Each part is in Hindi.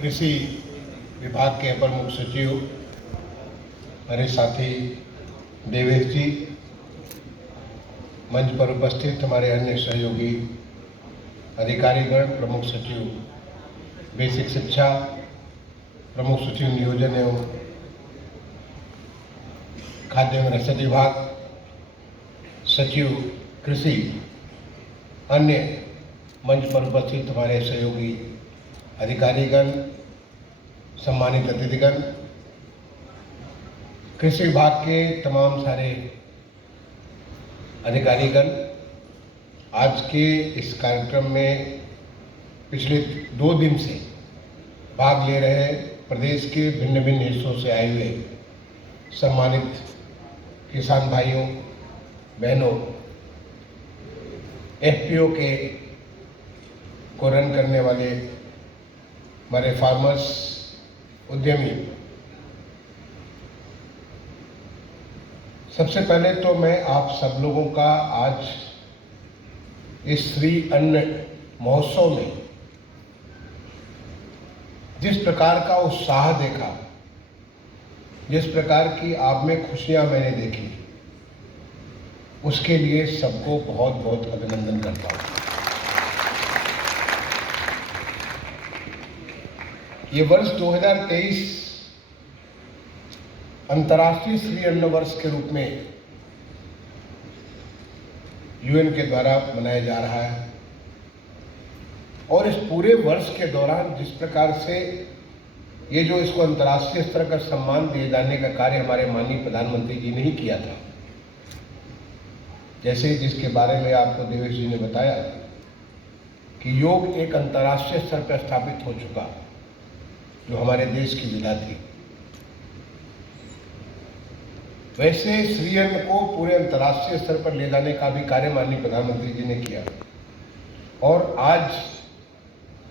कृषि विभाग के अपर मुख्य सचिव, मेरे साथी देवेश जी, मंच पर उपस्थित हमारे अन्य सहयोगी अधिकारीगण, प्रमुख सचिव बेसिक शिक्षा, प्रमुख सचिव नियोजन एवं खाद्य एवं रसद विभाग, सचिव कृषि, अन्य मंच पर उपस्थित हमारे सहयोगी अधिकारीगण, सम्मानित अतिथिगण, कृषि विभाग के तमाम सारे अधिकारीगण, आज के इस कार्यक्रम में पिछले 2 दिन से भाग ले रहे प्रदेश के भिन्न भिन्न हिस्सों से आए हुए सम्मानित किसान भाइयों बहनों, एफपीओ के को रन करने वाले हमारे फार्मर्स, उद्यमी, सबसे पहले तो मैं आप सब लोगों का आज इस श्री अन्न महोत्सव में जिस प्रकार का उत्साह देखा, जिस प्रकार की आप में खुशियां मैंने देखी, उसके लिए सबको बहुत बहुत अभिनंदन करता हूं। ये वर्ष 2023 अंतर्राष्ट्रीय श्री अन्न वर्ष के रूप में यूएन के द्वारा मनाया जा रहा है और इस पूरे वर्ष के दौरान जिस प्रकार से ये जो इसको अंतर्राष्ट्रीय स्तर का सम्मान दिए जाने का कार्य हमारे माननीय प्रधानमंत्री जी ने ही किया था, जैसे जिसके बारे में आपको देवेश जी ने बताया कि योग एक अंतर्राष्ट्रीय स्तर पर स्थापित हो चुका, जो हमारे देश की विधा थी, वैसे श्री अन्न को पूरे अंतर्राष्ट्रीय स्तर पर ले जाने का भी कार्य माननीय प्रधानमंत्री जी ने किया। और आज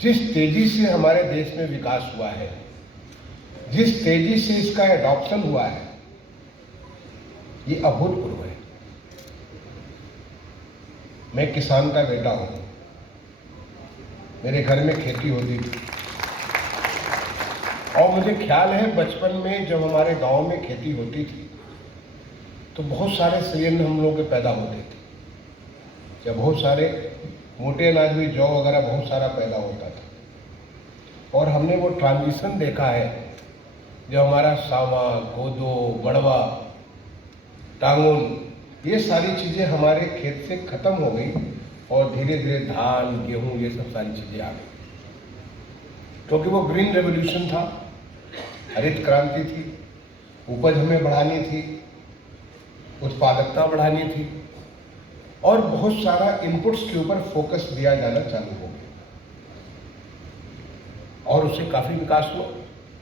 जिस तेजी से हमारे देश में विकास हुआ है, जिस तेजी से इसका एडॉप्शन हुआ है, ये अभूतपूर्व है। मैं किसान का बेटा हूं, मेरे घर में खेती होती थी और मुझे ख्याल है बचपन में जब हमारे गांव में खेती होती थी तो बहुत सारे श्री अन्न हम लोग के पैदा होते थे, जब बहुत सारे मोटे अनाज भी, जौ वगैरह बहुत सारा पैदा होता था। और हमने वो ट्रांजिशन देखा है जब हमारा सावा, कोदो, मड़वा, टांगुन, ये सारी चीज़ें हमारे खेत से खत्म हो गई और धीरे धीरे धान, गेहूं, ये सब सारी चीज़ें आ गई, क्योंकि वो ग्रीन रेवोल्यूशन था, हरित क्रांति थी, उपज हमें बढ़ानी थी, उत्पादकता बढ़ानी थी और बहुत सारा इनपुट्स के ऊपर फोकस दिया जाना चालू हो गया और उससे काफ़ी विकास हुआ,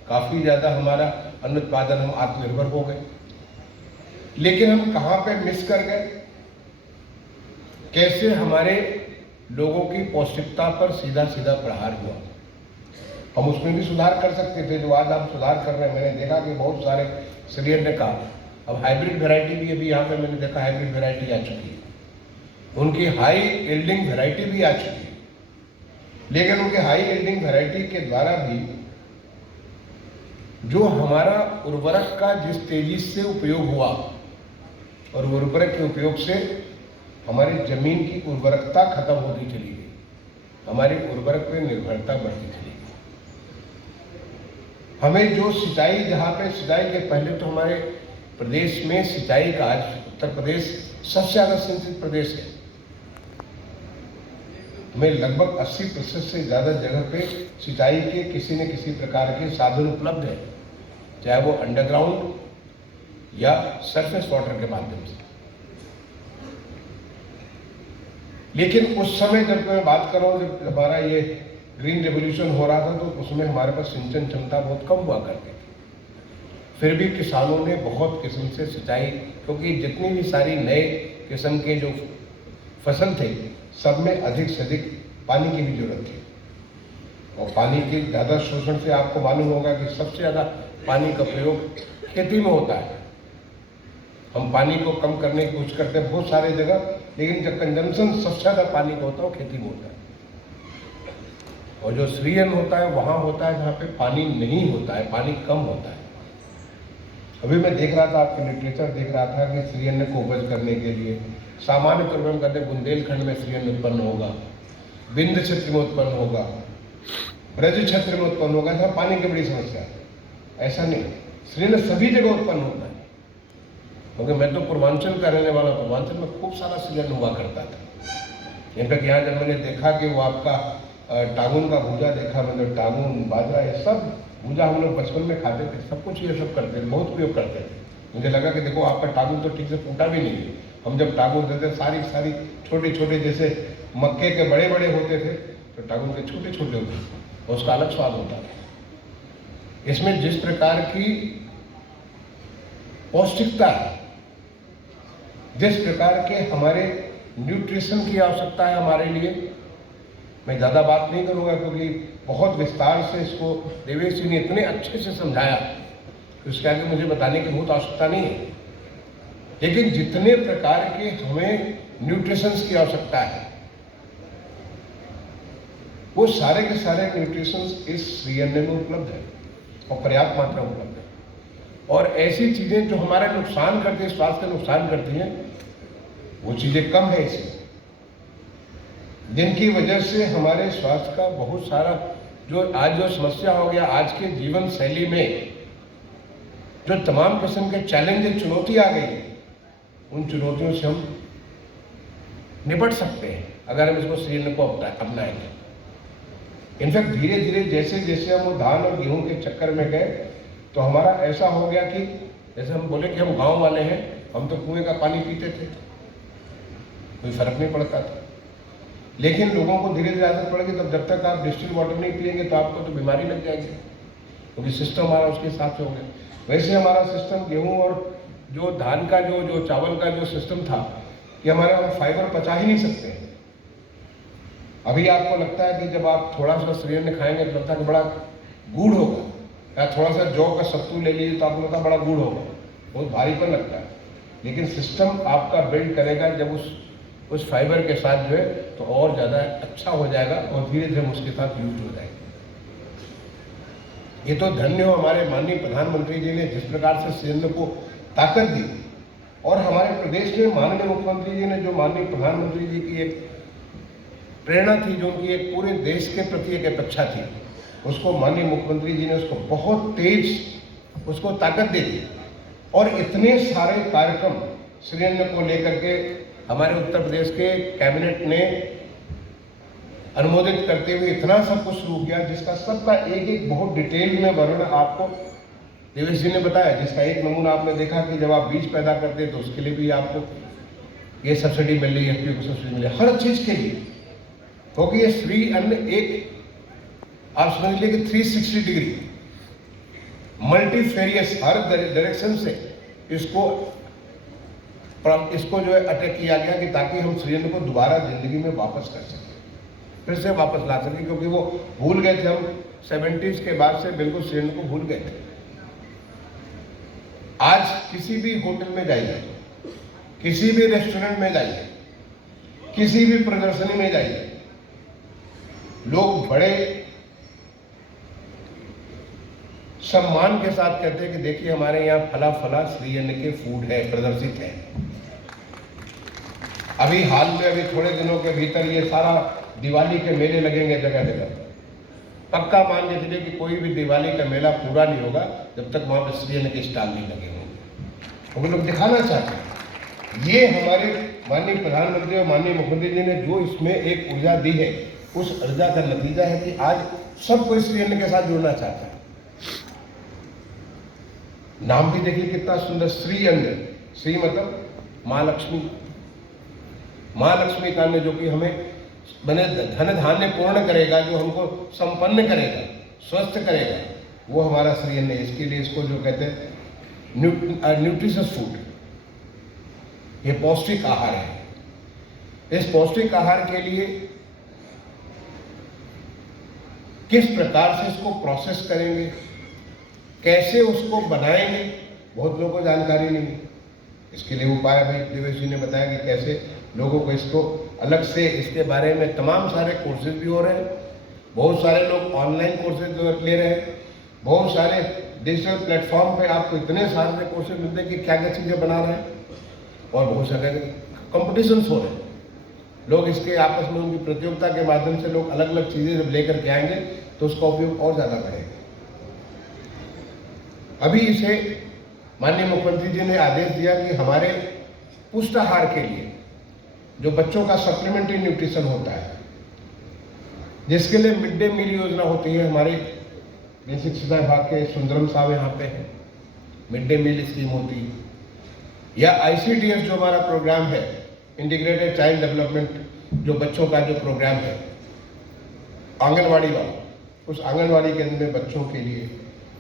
काफ़ी ज़्यादा हमारा अन्न उत्पादन, हम आत्मनिर्भर हो गए। लेकिन हम कहाँ पे मिस कर गए, कैसे हमारे लोगों की पौष्टिकता पर सीधा सीधा प्रहार हुआ। हम उसमें भी सुधार कर सकते थे, जो आज आप सुधार कर रहे हैं। मैंने देखा कि बहुत सारे श्री अन्न का अब हाइब्रिड वैरायटी भी अभी यहाँ पे मैंने देखा हाइब्रिड वैरायटी आ चुकी है, उनकी हाई यील्डिंग वैरायटी भी आ चुकी है। लेकिन उनके हाई यील्डिंग वैरायटी के द्वारा भी जो हमारा उर्वरक का जिस तेजी से उपयोग हुआ और उर्वरक के उपयोग से हमारी जमीन की उर्वरकता खत्म होती चली गई, हमारी उर्वरक पर निर्भरता बढ़ती चली गई। हमें जो सिंचाई, जहाँ पे सिंचाई के पहले तो हमारे प्रदेश में सिंचाई का, आज उत्तर प्रदेश सबसे ज़्यादा सिंचित प्रदेश है, में लगभग 80% से ज़्यादा जगह पे सिंचाई के किसी न किसी प्रकार के साधन उपलब्ध है, चाहे वो अंडरग्राउंड या सरफेस वाटर के माध्यम से। लेकिन उस समय जब मैं बात कर रहा हूँ, जब हमारा ये ग्रीन रेवोल्यूशन हो रहा था, तो उसमें हमारे पास सिंचन क्षमता बहुत कम हुआ करती थी। फिर भी किसानों ने बहुत किस्म से सिंचाई, क्योंकि जितनी भी सारी नए किस्म के जो फसल थे, सब में अधिक से अधिक पानी की भी जरूरत थी और पानी के ज़्यादा शोषण से आपको मालूम होगा कि सबसे ज़्यादा पानी का प्रयोग खेती में होता है। हम पानी को कम करने की कोशिश करते हैं बहुत सारे जगह, लेकिन जब कंजम्पशन सबसे ज़्यादा पानी का होता है वो खेती में होता है। और जो श्री अन्न होता है वहाँ होता है जहाँ पे पानी नहीं होता है, पानी कम होता है। अभी मैं देख रहा था, आपके लिटरेचर देख रहा था कि श्री अन्न को उपज करने के लिए सामान्य तौर पर हम कहते हैं बुंदेलखंड में श्री अन्न उत्पन्न होगा, विंध्य क्षेत्र में उत्पन्न होगा, ब्रज क्षेत्र में उत्पन्न होगा, जहाँ पानी की बड़ी समस्या है। ऐसा नहीं, श्री अन्न सभी जगह उत्पन्न होता है। क्योंकि मैं तो पूर्वांचल का रहने वाला, पूर्वांचल में खूब सारा श्री अन्न हुआ करता था। इनफैक्ट यहाँ जब मैंने देखा कि वो आपका टांगुन का भूजा देखा, मतलब टांगुन, बाजरा, ये सब भूजा हम लोग बचपन में खाते थे, सब कुछ ये सब करते थे, बहुत उपयोग करते थे। मुझे लगा कि देखो आपका टांगुन तो ठीक से फूटा भी नहीं है। हम जब टांगुन देते सारी छोटे छोटे, जैसे मक्के के बड़े बड़े होते थे, तो टांगुन के छोटे छोटे होते थे, और उसका अलग स्वाद होता था। इसमें जिस प्रकार की पौष्टिकता है, जिस प्रकार के हमारे न्यूट्रिशन की आवश्यकता है हमारे लिए, मैं ज़्यादा बात नहीं करूँगा क्योंकि बहुत विस्तार से इसको देवेश जी ने इतने अच्छे से समझाया कि उसके आगे मुझे बताने की बहुत आवश्यकता नहीं है। लेकिन जितने प्रकार के हमें न्यूट्रिशंस की आवश्यकता है, वो सारे के सारे न्यूट्रिशंस इस श्री अन्न में उपलब्ध है और पर्याप्त मात्रा में उपलब्ध है। और ऐसी चीज़ें जो हमारा नुकसान करती हैं, स्वास्थ्य का नुकसान करती हैं, वो चीज़ें कम है इसमें, जिनकी वजह से हमारे स्वास्थ्य का बहुत सारा जो समस्या हो गया, आज के जीवन शैली में जो तमाम किस्म के चैलेंज, चुनौती आ गई, उन चुनौतियों से हम निपट सकते हैं अगर हम इसको श्री अन्न को अपनाएंगे। इनफैक्ट धीरे धीरे जैसे जैसे हम धान और गेहूं के चक्कर में गए, तो हमारा ऐसा हो गया कि जैसे हम बोले कि हम गांव वाले हैं, हम तो कुएं का पानी पीते थे, कोई फर्क नहीं पड़ता था। लेकिन लोगों को धीरे धीरे आदत पड़ेगी, तब जब तक आप डिस्टिल वाटर नहीं पिएंगे तो आपको तो बीमारी लग जाएगी, क्योंकि सिस्टम हमारा उसके हिसाब से हो गया। वैसे हमारा सिस्टम गेहूं और जो धान का जो चावल का जो सिस्टम था कि हमारे हम फाइबर पचा ही नहीं सकते। अभी आपको लगता है कि जब आप थोड़ा सा श्री अन्न खाएंगे तो लगता है कि बड़ा गूढ़ होगा, या थोड़ा सा जौ का सत्तू ले लीजिए तो आपको लगता है बड़ा गूढ़ होगा, बहुत भारीपन लगता है। लेकिन सिस्टम आपका बिल्ड करेगा जब उस फाइबर के साथ जो है, तो और ज़्यादा अच्छा हो जाएगा और धीरे धीरे उसके साथ यूज हो जाएगा। ये तो धन्य हो हमारे माननीय प्रधानमंत्री जी ने जिस प्रकार से श्री अन्न को ताकत दी, और हमारे प्रदेश में माननीय मुख्यमंत्री जी ने, जो माननीय प्रधानमंत्री जी की एक प्रेरणा थी, जो उनकी एक पूरे देश के प्रति एक अपेक्षा थी, उसको माननीय मुख्यमंत्री जी ने उसको बहुत तेज उसको ताकत दे दी। और इतने सारे कार्यक्रम श्री अन्न को लेकर के हमारे उत्तर प्रदेश के कैबिनेट ने अनुमोदित करते हुए इतना सब कुछ शुरू किया, जिसका सबका एक एक बहुत डिटेल में वर्णन आपको देवेश जी ने बताया। जिसका एक नमूना आपने देखा कि जब आप बीज पैदा करते हैं तो उसके लिए भी आपको ये सब्सिडी मिल रही है, एफपीओ को सब्सिडी मिल रही है, हर चीज़ के लिए। क्योंकि ये श्री अन्न एक आप समझ लीजिए कि 360 डिग्री मल्टीफेरियस, हर डायरेक्शन से इसको जो है अटैक किया गया कि ताकि हम श्री अन्न को दोबारा जिंदगी में वापस कर सकें, फिर से वापस ला सकें। क्योंकि वो भूल गए थे, हम 70s के बाद से बिल्कुल श्री अन्न को भूल गए थे। आज किसी भी होटल में जाइए, किसी भी रेस्टोरेंट में जाइए, किसी भी प्रदर्शनी में जाइए, लोग बड़े सम्मान के साथ कहते हैं कि देखिए हमारे यहाँ फला फला श्री अन्न के फूड है, प्रदर्शित है। अभी हाल में, अभी थोड़े दिनों के भीतर ये सारा दिवाली के मेले लगेंगे जगह जगह। पक्का मान के चलिए कि कोई भी दिवाली का मेला पूरा नहीं होगा जब तक वहाँ पर श्री अन्न के स्टॉल नहीं लगे होंगे। वो लोग दिखाना चाहते हैं। ये हमारे माननीय प्रधानमंत्री और माननीय मुख्यमंत्री जी ने जो इसमें एक ऊर्जा दी है, उस ऊर्जा का नतीजा है कि आज सब कोई श्री अन्न के साथ जुड़ना चाहता है। नाम भी देखिए कितना सुंदर, श्री अन्न। श्री मतलब माँ लक्ष्मी, माँ लक्ष्मी का अन्न, जो कि हमें बने धन धान्य पूर्ण करेगा, जो हमको संपन्न करेगा, स्वस्थ करेगा, वो हमारा श्री अन्न है। इसके लिए इसको जो कहते हैं न्यूट्रिशियस फूड, ये पौष्टिक आहार है। इस पौष्टिक आहार के लिए किस प्रकार से इसको प्रोसेस करेंगे, कैसे उसको बनाएंगे, बहुत लोगों को जानकारी नहीं है। इसके लिए उपाय भाई देवेश जी ने बताया कि कैसे लोगों को इसको अलग से, इसके बारे में तमाम सारे कोर्सेज भी हो रहे हैं बहुत सारे लोग ऑनलाइन कोर्सेज ले रहे हैं, बहुत सारे डिजिटल प्लेटफॉर्म पे आपको इतने सारे कोर्सेज मिलते हैं कि क्या क्या चीज़ें बना रहे हैं, और बहुत सारे कॉम्पिटिशन्स हो रहे हैं। लोग इसके आपस में उनकी प्रतियोगिता के माध्यम से लोग अलग अलग चीज़ें जब लेकर के आएंगे तो उसका उपयोग और ज़्यादा बढ़ेगा। अभी इसे माननीय मुख्यमंत्री जी ने आदेश दिया कि हमारे पुष्टाहार के लिए जो बच्चों का सप्लीमेंट्री न्यूट्रिशन होता है, जिसके लिए मिड डे मील योजना होती है, हमारे बेसिक शिक्षा विभाग के सुंदरम साहब यहाँ पे हैं, मिड डे मील स्कीम होती है, या ICDS जो हमारा प्रोग्राम है, इंटीग्रेटेड चाइल्ड डेवलपमेंट, जो बच्चों का जो प्रोग्राम है आंगनवाड़ी वाला, उस आंगनवाड़ी केंद्र में बच्चों के लिए,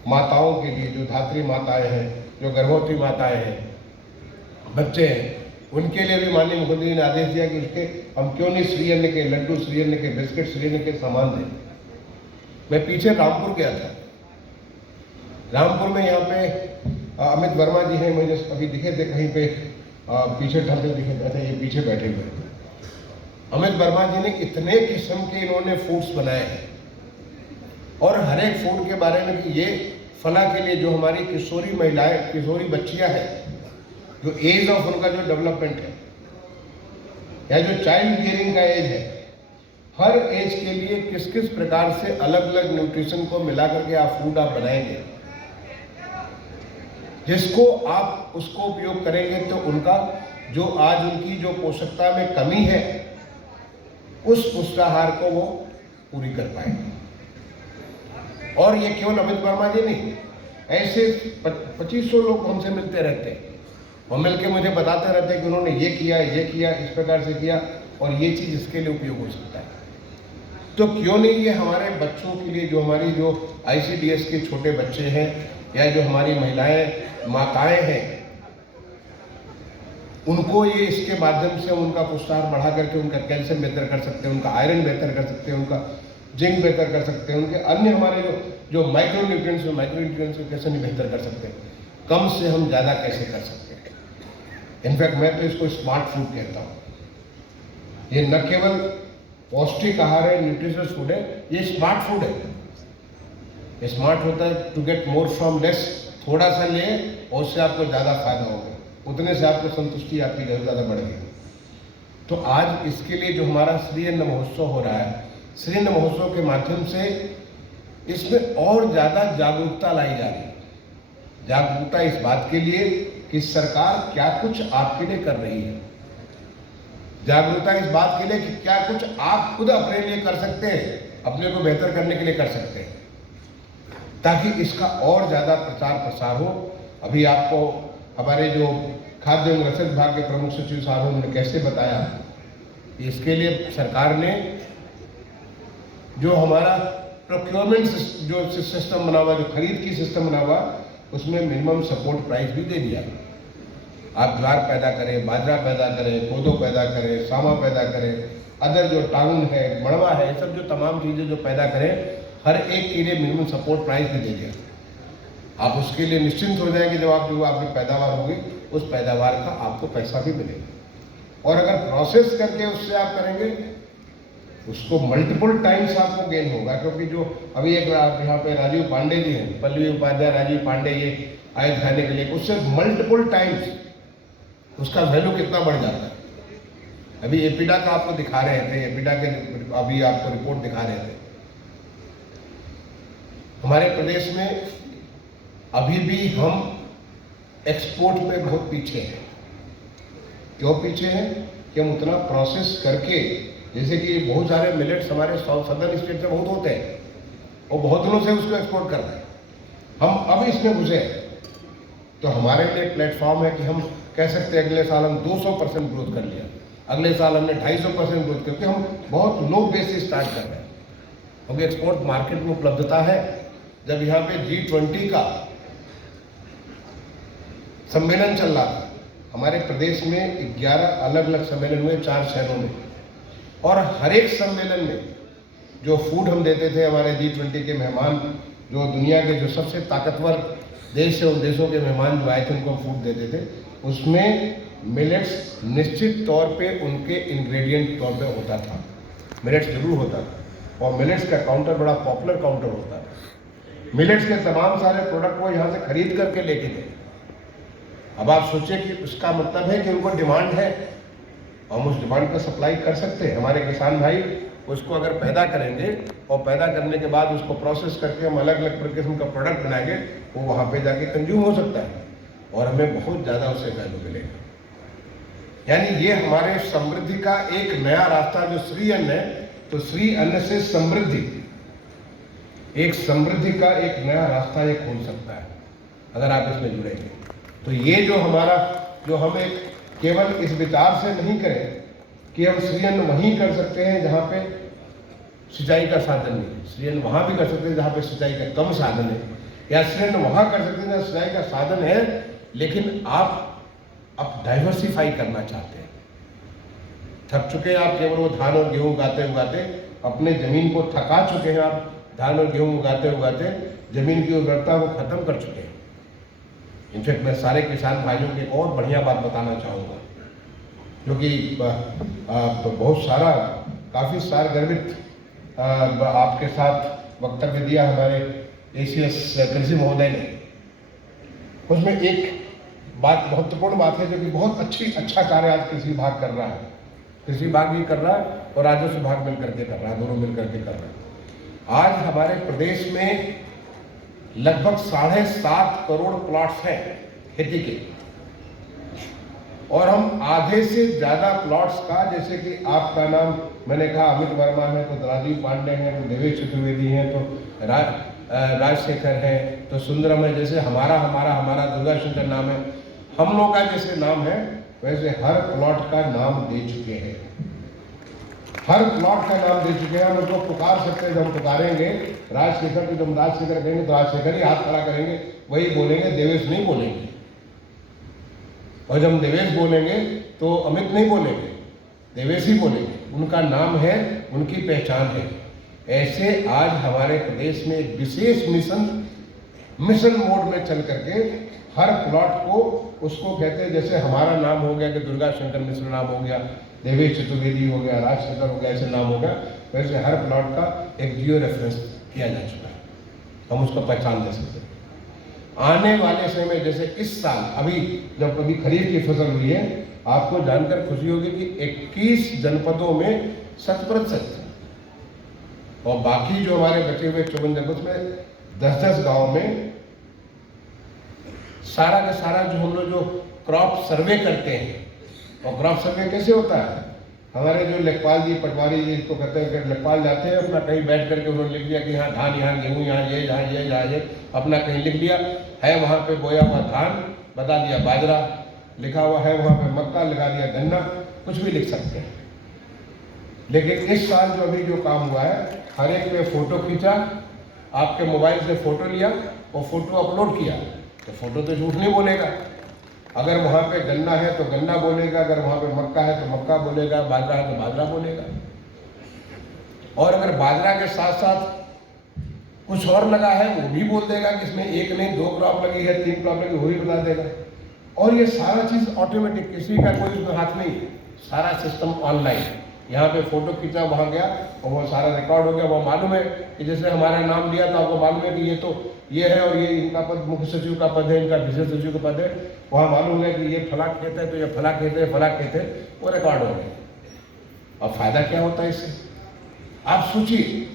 माताओं के लिए, जो धात्री माताएं हैं, जो गर्भवती माताएं हैं, बच्चे हैं, उनके लिए भी माननीय मुख्यमंत्री जी ने आदेश दिया कि उसके हम क्यों नहीं श्रीअन्न के लड्डू, श्रीअन्न के बिस्किट, श्रीअन्न के सामान दें। मैं पीछे रामपुर गया था, रामपुर में यहाँ पे अमित वर्मा जी हैं, मुझे अभी दिखे थे कहीं पे पीछे ठहरते दिखे थे, ये पीछे बैठे हुए हैं। अमित वर्मा जी ने इतने किस्म के इन्होंने फूड्स बनाए हैं, और हर एक फूड के बारे में कि ये फला के लिए जो हमारी किशोरी महिलाएं, किशोरी बच्चियां हैं, जो एज ऑफ उनका जो डेवलपमेंट है या जो चाइल्ड बियरिंग का एज है, हर एज के लिए किस किस प्रकार से अलग अलग न्यूट्रिशन को मिला करके आप फूड आप बनाएंगे, जिसको आप उसको उपयोग करेंगे तो उनका जो आज उनकी जो पोषकता में कमी है, उस पुष्टाहार को वो पूरी कर पाएंगे। और ये केवल अमित वर्मा जी नहीं, ऐसे 2500 लोग हमसे मिलते रहते हैं, वो मिलके मुझे बताते रहते हैं कि उन्होंने ये किया, इस प्रकार से किया, और ये चीज़ इसके लिए उपयोग हो सकता है। तो क्यों नहीं ये हमारे बच्चों के लिए, जो हमारी जो ICDS के छोटे बच्चे हैं, या जो हमारी महिलाएं, माताएं हैं, उनको ये इसके माध्यम से उनका पुष्टाहार बढ़ा करके उनका कैल्शियम बेहतर कर सकते हैं, उनका आयरन बेहतर कर सकते हैं, उनका जिंक बेहतर कर सकते हैं, उनके अन्य हमारे जो माइक्रो न्यूट्रिएंट्स को कैसे नहीं बेहतर कर सकते हैं, कम से हम ज़्यादा कैसे कर सकते हैं। इनफैक्ट मैं तो इसको स्मार्ट फूड कहता हूँ। ये न केवल पौष्टिक आहार है, न्यूट्रिशियस फूड है, ये स्मार्ट फूड है। स्मार्ट होता है to get more from less, थोड़ा सा ले और उससे आपको ज़्यादा फायदा होगा, उतने से आपको संतुष्टि आपकी ज़्यादा बढ़ेगी। तो आज इसके लिए जो हमारा श्रीअन्न महोत्सव हो रहा है, श्रीअन्न महोत्सव के माध्यम से इसमें और ज़्यादा जागरूकता लाई जा रही है। जागरूकता इस बात के लिए कि सरकार क्या कुछ आपके लिए कर रही है, जागरूकता इस बात के लिए कि क्या कुछ आप खुद अपने लिए कर सकते हैं, अपने को बेहतर करने के लिए कर सकते हैं, ताकि इसका और ज़्यादा प्रचार प्रसार हो। अभी आपको हमारे जो खाद्य एवं रसद विभाग के प्रमुख सचिव साहब ने कैसे बताया, इसके लिए सरकार ने जो हमारा प्रोक्योरमेंट जो सिस्टम बना हुआ, जो खरीद की सिस्टम बना हुआ, उसमें मिनिमम सपोर्ट प्राइस भी दे दिया। आप ज्वार पैदा करें, बाजरा पैदा करें, कोदो पैदा करें, सामा पैदा करें, अदर जो टाउन है, मड़वा है, सब जो तमाम चीज़ें जो पैदा करें, हर एक के लिए मिनिमम सपोर्ट प्राइस भी दे दिया। आप उसके लिए निश्चिंत हो जाएंगे, जब आप जो आपकी पैदावार होगी, उस पैदावार का आपको पैसा भी मिलेगा। और अगर प्रोसेस करके उससे आप करेंगे, उसको मल्टीपल टाइम्स आपको गेन होगा। क्योंकि जो अभी एक यहाँ पे राजीव पांडे जी हैं, पल्लवी उपाध्याय, राजीव पांडे, ये आए खाने के लिए, उससे मल्टीपल टाइम्स उसका वैल्यू कितना बढ़ जाता है। अभी एपिडा का आपको दिखा रहे थे, एपिडा के अभी आपको रिपोर्ट दिखा रहे थे। हमारे प्रदेश में अभी भी हम एक्सपोर्ट में बहुत पीछे हैं। क्यों पीछे हैं? कि हम उतना प्रोसेस करके, जैसे कि बहुत सारे मिलेट्स हमारे सदर्न स्टेट से बहुत होते हैं और बहुत दिनों से उसको एक्सपोर्ट कर रहे हैं, हम अब इसमें घुसे। तो हमारे लिए प्लेटफॉर्म है कि हम कह सकते हैं अगले साल हम 200% ग्रोथ कर लिया, अगले साल हमने 250% ग्रोथ, क्योंकि हम बहुत लो बेस से स्टार्ट कर रहे हैं। क्योंकि एक्सपोर्ट मार्केट में उपलब्धता है। जब यहाँ पे G20 का सम्मेलन चल रहा था, हमारे प्रदेश में 11 अलग अलग सम्मेलन हुए 4 शहरों में, और हर एक सम्मेलन में जो फूड हम देते थे, हमारे G20 के मेहमान, जो दुनिया के जो सबसे ताकतवर देश है, उन देशों के मेहमान जो आए थे, उनको हम फूड देते थे, उसमें मिलेट्स निश्चित तौर पे उनके इंग्रेडिएंट तौर पे होता था, मिलेट्स जरूर होता था। और मिलेट्स का काउंटर बड़ा पॉपुलर काउंटर होता है। मिलेट्स के तमाम सारे प्रोडक्ट वो यहाँ से खरीद करके लेके गए। अब आप सोचिए कि उसका मतलब है कि उनको डिमांड है, हम उस डिमांड का सप्लाई कर सकते हैं। हमारे किसान भाई उसको अगर पैदा करेंगे और पैदा करने के बाद उसको प्रोसेस करके हम अलग अलग किस्म का प्रोडक्ट बनाएंगे, वो वहाँ पे जाके कंज्यूम हो सकता है और हमें बहुत ज़्यादा उससे वैल्यू मिलेगा। यानी ये हमारे समृद्धि का एक नया रास्ता जो श्री अन्न है, तो श्री अन्न से समृद्धि, एक समृद्धि का एक नया रास्ता ये खोल सकता है अगर आप इसमें जुड़ेंगे। तो ये जो हमारा, जो हम एक केवल इस विचार से नहीं करें कि हम श्री अन्न वहीं कर सकते हैं जहाँ पे सिंचाई का साधन नहीं है, श्री अन्न वहाँ भी कर सकते हैं जहाँ पे सिंचाई का कम साधन है, या श्री अन्न वहाँ कर सकते हैं जहाँ सिंचाई का साधन है लेकिन आप अब डाइवर्सिफाई करना चाहते हैं। थक चुके हैं आप केवल वो धान और गेहूँ उगाते उगाते, अपने जमीन को थका चुके हैं आप धान और गेहूँ उगाते उगाते, जमीन की उर्वरता को खत्म कर चुके हैं। इनफैक्ट मैं सारे किसान भाइयों को एक और बढ़िया बात बताना चाहूँगा, जो कि बहुत सारा काफ़ी सारगर्भित आपके साथ वक्तव्य दिया हमारे एसीएस कृषि महोदय ने। उसमें एक बात, महत्वपूर्ण बात है, जो कि बहुत अच्छा कार्य आज कृषि विभाग कर रहा है। कृषि विभाग भी कर रहा है और राजस्व विभाग मिल करके कर रहा है, दोनों मिल करके कर रहा है। आज हमारे प्रदेश में लगभग 7.5 करोड़ प्लॉट्स हैं खेती के, और हम आधे से ज़्यादा प्लॉट्स का, जैसे कि आपका नाम मैंने कहा अमित वर्मा है, तो राजीव पांडे हैं, तो देवेश चतुर्वेदी हैं, तो राजशेखर है, तो सुंदरम है, जैसे हमारा दुर्गा शंकर नाम है, हम लोग का जैसे नाम है, वैसे हर प्लॉट का नाम दे चुके हैं। हर प्लॉट का नाम दे चुके हैं। हम उसको पुकार सकते हैं, जब हम पुकारेंगे राजशेखर, तो जब राजशेखर कहेंगे तो राजशेखर ही हाथ खड़ा करेंगे, वही बोलेंगे, देवेश नहीं बोलेंगे। और जब हम देवेश बोलेंगे तो अमित नहीं बोलेंगे, देवेश ही बोलेंगे। उनका नाम है, उनकी पहचान है। ऐसे आज हमारे प्रदेश में एक विशेष मिशन मोड में चल करके हर प्लॉट को उसको कहते हैं, जैसे हमारा नाम हो गया कि दुर्गा शंकर मिश्र नाम हो गया, देवेश चतुर्वेदी हो गया, राजशेखर हो गया, ऐसे नाम हो गया, वैसे हर प्लॉट का एक जियो रेफरेंस किया जा चुका है, हम उसको पहचान दे सकते हैं। आने वाले समय में, जैसे इस साल अभी जब कभी खरीफ की फसल हुई है, आपको जानकर खुशी होगी कि 21 जनपदों में 100%, और बाकी जो हमारे बचे हुए 54 जनपद में 10-10 गाँव में सारा का सारा जो हम लोग जो क्रॉप सर्वे करते हैं, और क्रॉप सर्वे कैसे होता है, हमारे जो लेखपाल जी, पटवारी जी इसको कहते हैं कि लेखपाल जाते हैं, अपना कहीं बैठ करके उन्होंने लिख दिया कि यहाँ धान, यहाँ गेहूँ, यहाँ ये, यहाँ ये, यहाँ ये, अपना कहीं लिख दिया है, वहाँ पे बोया हुआ धान, बता दिया बाजरा लिखा हुआ है, वहाँ पे मक्का लिखा दिया, गन्ना, कुछ भी लिख सकते हैं। लेकिन इस साल जो अभी जो काम हुआ है, हर एक पे फोटो खींचा, आपके मोबाइल से फोटो लिया और फोटो अपलोड किया, तो फोटो तो झूठ नहीं बोलेगा। अगर वहाँ पे गन्ना है तो गन्ना बोलेगा, अगर वहाँ पे मक्का है तो मक्का बोलेगा, बाजरा है तो बाजरा बोलेगा। और अगर बाजरा के साथ साथ कुछ और लगा है वो भी बोल देगा कि इसमें 1 नहीं 2 क्रॉप लगी है, 3 क्रॉप लगी, वो भी बता देगा। और ये सारा चीज़ ऑटोमेटिक, किसी का कोई उसमें हाथ नहीं, सारा सिस्टम ऑनलाइन। यहाँ पे फोटो खींचा, वहाँ गया और वो सारा रिकॉर्ड हो गया। वो मालूम है कि जैसे हमारा नाम लिया तो आपको मालूम है कि ये तो ये है, और ये इनका पद मुख्य सचिव का पद है, इनका विशेष सचिव का पद है। वहाँ मालूम है कि ये फला खेत है, तो ये फला खेत है, फला खेत है, वो रिकॉर्ड हो गया। अब फायदा क्या होता है इससे, आप सोचिए।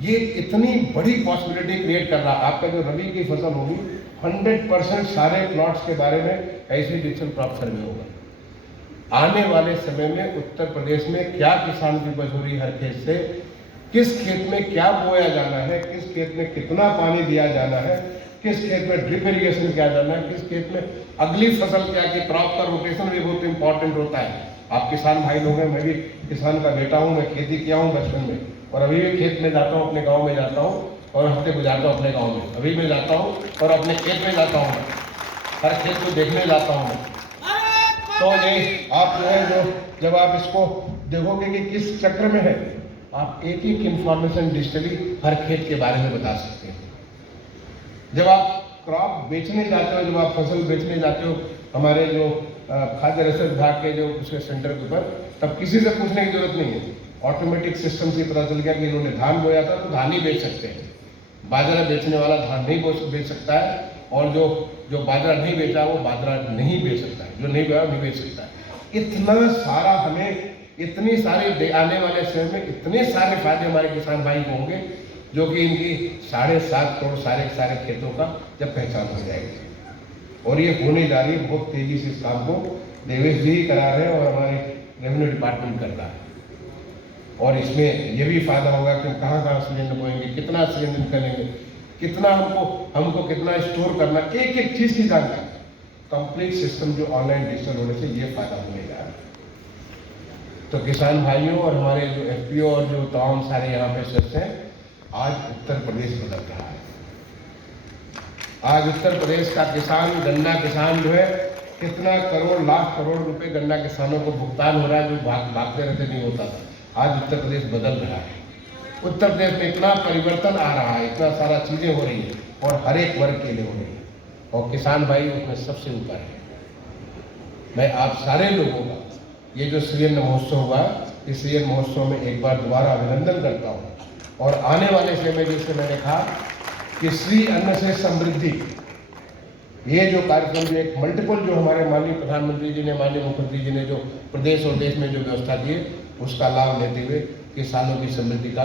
ये इतनी बड़ी पॉसिबिलिटी क्रिएट कर रहा है। आपका जो रबी की फसल होगी, 100% सारे प्लॉट्स के बारे में ऐसे डिजिटल क्रॉप सर्वे होगा। आने वाले समय में उत्तर प्रदेश में क्या किसान की उपज हो रही हर खेत से, किस खेत में क्या बोया जाना है, किस खेत में कितना पानी दिया जाना है, किस खेत में ड्रिप इरिगेशन किया जाना है, किस खेत में अगली फसल क्या की, क्रॉप का रोटेशन भी बहुत इंपॉर्टेंट होता है। आप किसान भाई लोग हैं, मैं भी किसान का बेटा हूँ, मैं खेती किया हूँ बचपन में, और अभी भी खेत में जाता हूँ, अपने गाँव में जाता हूँ और हफ्ते गुजारता हूँ अपने गाँव में। अभी मैं जाता हूँ और अपने खेत में जाता हूँ, हर खेत को देखने जाता हूँ मैं। तो ये आप जो है, जो जब आप इसको देखोगे कि किस चक्र में है, आप एक एक इंफॉर्मेशन डिजिटली हर खेत के बारे में बता सकते हैं। जब आप क्रॉप बेचने जाते हो, जब आप फसल बेचने जाते हो हमारे जो खाद्य रसद विभाग के जो उसके सेंटर के ऊपर, तब किसी से पूछने की जरूरत नहीं है। ऑटोमेटिक सिस्टम से पता चल गया कि इन्होंने धान बोया था तो धान ही बेच सकते हैं, बाजरा बेचने वाला धान नहीं बेच सकता है, और जो जो बाजरा नहीं बेचा वो बाजरा नहीं बेच सकता है, जो नहीं बोया नहीं बेच सकता है। इतना सारा हमें, इतनी सारी आने वाले समय में इतने सारे फायदे हमारे किसान भाई को होंगे, जो कि इनकी 7.5 करोड़ सारे खेतों का जब पहचान हो जाएगी। और ये होने जा रही है बहुत तेजी से। इस काम को देवेश जी ही करा रहे हैं और हमारे रेवेन्यू डिपार्टमेंट कर रहा है। और इसमें ये भी फायदा होगा कि कहाँ कहाँ सिलेंडर बोएंगे, कितना सिलेंडर करेंगे, कितना हमको कितना स्टोर करना, एक एक चीज़ की जानकारी, कंप्लीट सिस्टम जो ऑनलाइन डिजिटल होने से ये फायदा होने जा रहा है। तो किसान भाइयों और हमारे जो एफपीओ और जो तमाम सारे यहाँ पे सदस्य हैं, आज उत्तर प्रदेश बदल रहा है। आज उत्तर प्रदेश का किसान, गन्ना किसान जो है, कितना करोड़ लाख करोड़ रुपए गन्ना किसानों को भुगतान हो रहा है, जो भागते रहते नहीं होता था। आज उत्तर प्रदेश बदल रहा है। उत्तर प्रदेश में इतना परिवर्तन आ रहा है, इतना सारा चीज़ें हो रही है और हर एक वर्ग के लिए हो रही है, और किसान भाई उसमें सबसे ऊपर है। मैं आप सारे लोगों का ये जो सृजन महोत्सव हुआ, इस सृजन महोत्सव में एक बार दोबारा अभिनंदन करता हूँ। और आने वाले समय में जैसे मैंने कहा कि श्री अन्न से समृद्धि, ये जो कार्यक्रम, जो एक मल्टीपल जो हमारे माननीय प्रधानमंत्री जी ने, माननीय मुख्यमंत्री जी ने जो प्रदेश और देश में जो व्यवस्था दी है, उसका लाभ लेते हुए किसानों की समृद्धि का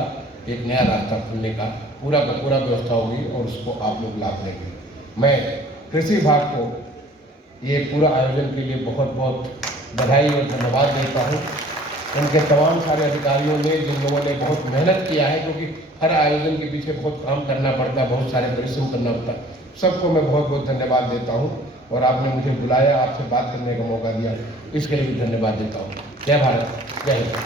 एक नया रास्ता खुलने का पूरा व्यवस्था होगी और उसको आप लोग लाभ लेंगे। मैं कृषि विभाग को ये पूरा आयोजन के लिए बहुत बहुत बधाई और धन्यवाद देता हूँ। उनके तमाम सारे अधिकारियों ने, जिन लोगों ने बहुत मेहनत किया है, क्योंकि हर आयोजन के पीछे बहुत काम करना पड़ता है, बहुत सारे परिश्रम करना पड़ता है, सबको मैं बहुत बहुत धन्यवाद देता हूँ। और आपने मुझे बुलाया, आपसे बात करने का मौका दिया, इसके लिए भी धन्यवाद देता हूँ। जय भारत, जय हिंद।